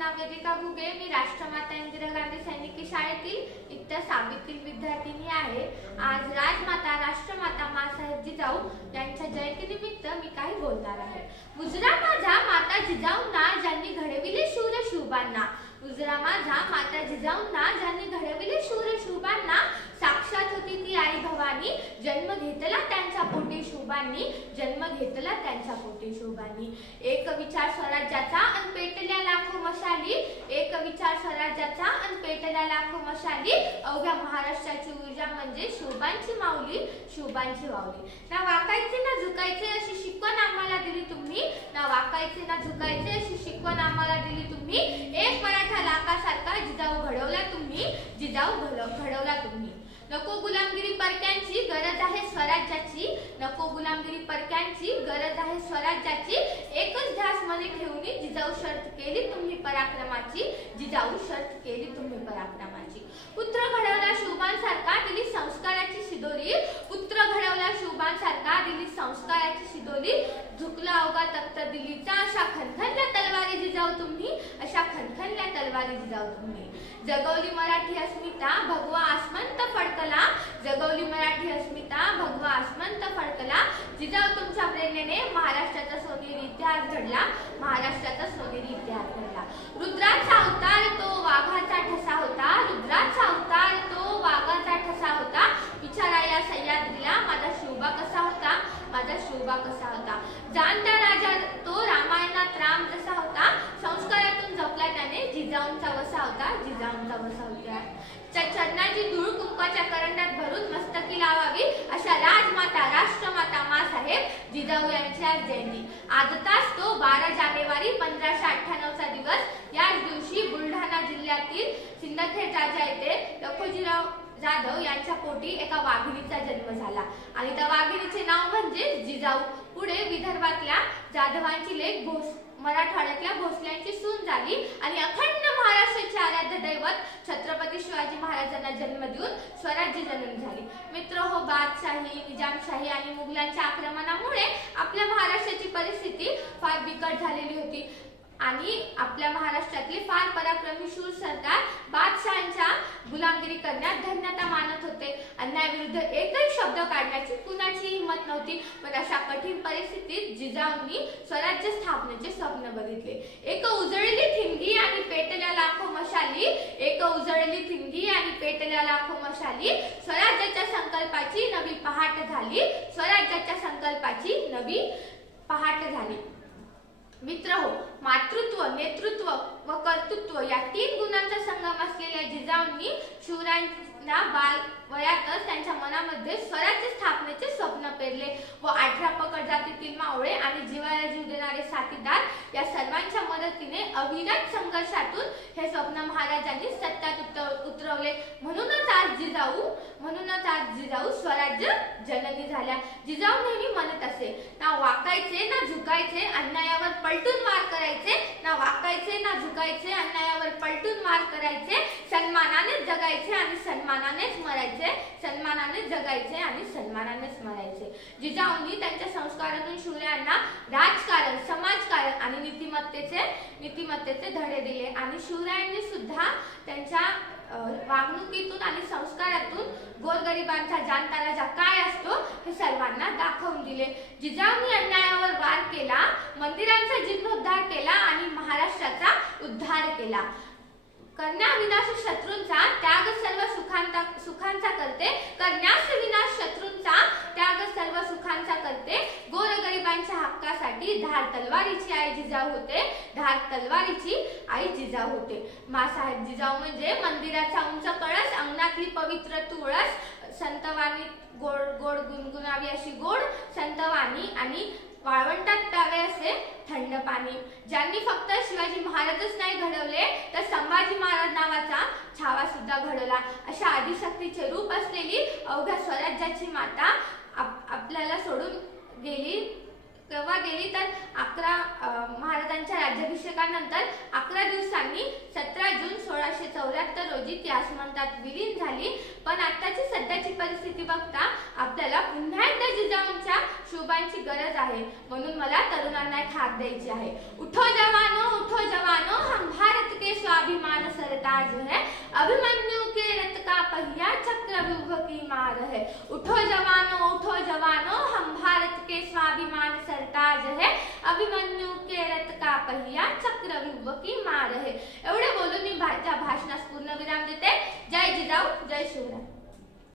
नाव वेदिका घुगे। मी राष्ट्रमाता इंदिरा गांधी सैनिकी शाळेतील इयत्ता 6वीतील विद्यार्थिनी आहे। आज राजमाता राष्ट्रमाता माँसाहेब जिजाऊ यांच्या जयंतीनिमित्त मी काही बोलणार आहे। मुजरा माझा माता जिजाऊंना ज्यांनी घडविले शूर शिवबांना, मुजरा माझा माता जिजाऊंना ज्यांनी घडविले शूर शिवबांना, साक्षात होती ती आई भवानी, जन्म घेतला त्यांच्या पोटी शिवबांनी, जन्म घेतला त्यांच्या पोटी शिवबांनी। एक विचार स्वराज्याचा अन पेटल्या लाखो मशाली, एक विचार स्वराज्याचा अन पेटल्या लाखो मशाली, अवघ्या महाराष्ट्राची ऊर्जा म्हणजे शिवबांची माऊली, शिवबांची माऊली। ना वाकायचे ना झुकायचे अशी शिकवण आम्हाला दिली तुम्ही, ना वाकायचे ना झुकायचे अशी शिकवण आम्हाला दिली तुम्ही। एक मराठा लाखासारखा जिजाऊ घडवला तुम्ही, जिजाऊ घडवला तुम्ही। नको गुलामगिरी परक्यांची, गरज आहे स्वराज्याची, नको गुलामगिरी परक्यांची, गरज आहे स्वराज्याची। एकच ध्यास मने ठेवून जिजाऊ शर्त केली तुम्ही पराक्रमाची, जिजाऊ शर्त केली तुम्ही पराक्रमाची। पुत्र घडवला शिवबांसारखा दिली संस्काराची शिदोरी, पुत्र घडवला शिवबांसारखा दिली संस्काराची शिदोरी। झुकला अवघा तख्त दिल्लीचा, अशा खणखणल्या तलवारी जिजाऊ तुम्ही, अशा खणखणल्या तलवारी जिजाऊ तुम्ही। जगवली मराठी अस्मिता, भगवा आसमंत फडकला, जगवली मराठी अस्मिता, भगवा आसमंत फडकला। जिजाऊ तुमच्या प्रेरणेने महाराष्ट्राचा सोनेरी इतिहास घडला, महाराष्ट्राचा सोनेरी इतिहास घडला। रुद्राचा अवतार तो वाघाचा ठसा होता, रुद्राचा अवतार तो वाघाचा ठसा होता। विचारा या सह्याद्रीला माझा शिवबा कसा होता, माझा शिवबा कसा होता। जाणता राजा तो रामायणात राम जसा होता, संस्कारातून जपला त्याने जिजाऊंचा वसा होता, जिजाऊंचा वसा होता। चरणाची धूळ कुंकवाच्या करंड्यात भरून मस्तकी लावावी, अशा राजमाता राष्ट्रमाता माँसाहेब जिजाऊ यांची आज जयंती। आजताच तो 12 जानेवारी 1598 चा दिवस। याच दिवशी बुलढाणा जिल्ह्यातील सिंदखेड राजा येथे लखोजीराव जाधव यांच्या पोटी एका वाघिणीचा जन्म झाला आणि त्या वाघिणीचे नाव म्हणजे जिजाऊ। पुढे विदर्भातल्या जाधवांची लेक मराठवाड्यातल्या भोसल्यांची सून झाली आणि अखंड महाराष्ट्राचे आराध्य दैवत छत्रपती शिवाजी महाराजांना जन्म देऊन स्वराज्य जननी झाली। मित्रहो, बादशाही, निजामशाही आणि मुघलांच्या आक्रमणामुळे आपल्या महाराष्ट्राची परिस्थिती फार बिकट झालेली होती आणि आपल्या महाराष्ट्रातले फार पराक्रमी शूर सरदार बादशाहांच्या गुलामगिरी करण्यात धन्यता मानत होते। अन्यायाविरुद्ध एकही शब्द काढण्याची कुणाची हिंमत नव्हती। पण अशा कठीण परिस्थितीत जिजाऊंनी स्वराज्य स्थापनेचे स्वप्न बघितले। एक उजळली ठिणगी आणि पेटल्या लाखो मशाली, एक उजळली ठिणगी आणि पेटल्या लाखो मशाली। स्वराज्याच्या संकल्पाची नवी पहाट झाली, स्वराज्याच्या संकल्पाची नवी पहाट झाली। मित्रहो, मातृत्व, नेतृत्व व कर्तृत्व या 3 गुणांचा संगम असलेल्या जिजाऊंनी शूरांना बालवयातच त्यांच्या मनामध्ये स्वराज्य स्थापनेचे स्वप्न पेरले व 18 पकड जातीतील मावळे आणि जीवाला जीव देणारे साथीदार या सर्वांच्या मदतीने अविरत संघर्षातून हे स्वप्न महाराजांनी सत्यात उतरवले। म्हणूनच आज जिजाऊ स्वराज्य जननी झाल्या। जिजाऊ नेहमी म्हणत असे, ना वाकायचे ना झुकायचे, अन्यायावर पलटून मार करायचे, ना वाकायचे ना झुकायचे, अन्यायावर पलटून मार करायचे। सन्मानाने जगायचे आणि सन्मानानेच मरायचे, सन्मानाने जगायचे आणि सन्मानानेच मरायचे। जिजाऊंनी त्यांच्या संस्कारातून शूरांना राजकारण, समाजकारण आणि नीतिमत्तेचे धडे दिले आणि शूरांनी सुद्धा त्यांच्या वागणुकीतून आणि संस्कारातून गोरगरिबांचा जाणता राजा काय असतो हे सर्वांना दाखवून दिले। जिजाऊंनी अन्यायावर वार केला, मंदिरांचा जीर्णोद्धार केला आणि महाराष्ट्राचा उद्धार केला। करण्या विनाश शत्रूंचा, त्याग सर्व सुखांचा करते, करण्यास विनाश शत्रूंचा, त्याग सर्व सुखांचा करते। गोरगरिबांच्या हक्कासाठी धार तलवारीची आई जिजाऊ होते, धार तलवारीची आई जिजाऊ होते। माँसाहेब जिजाऊ म्हणजे मंदिराचा उंच कळस, अंगणातली पवित्र तुळस, संतवाणी गोड गोड गुणगुणावी अशी गोड संतवाणी आणि वाळवंटात प्यावे असे थंड पाणी। ज्यांनी फक्त शिवाजी महाराजच नाही घडवले तर संभाजी महाराज नावाचा छावा सुद्धा घडवला। अशा आदिशक्तीचे रूप असलेली अवघ्या स्वराज्याची माता आपल्याला सोडून गेली। केव्हा गेली तर 11 महाराजांच्या राज्याभिषेकानंतर 11 दिवसांनी 17 जून 1674 रोजी ती आसमंतात विलीन झाली। पण आताची सध्याची परिस्थिती बघता आपल्याला पुन्हा एकदा जिजाऊंच्या शुभांची गरज आहे। म्हणून मला तरुणांना एक हाक द्यायची आहे। उठो जवानो, हम भारत सरताज है, अभिमन्यु के रथ का पहिया चक्रव्यूह की मार है। उठो जवानों हम भारत के स्वाभिमान सरताज है, अभिमन्यू के रथ का पहिया चक्रव्यूह की मार है। एवढे बोलून मी भाषणास पूर्ण विराम देते। जय जिजाऊ, जय शिवराय।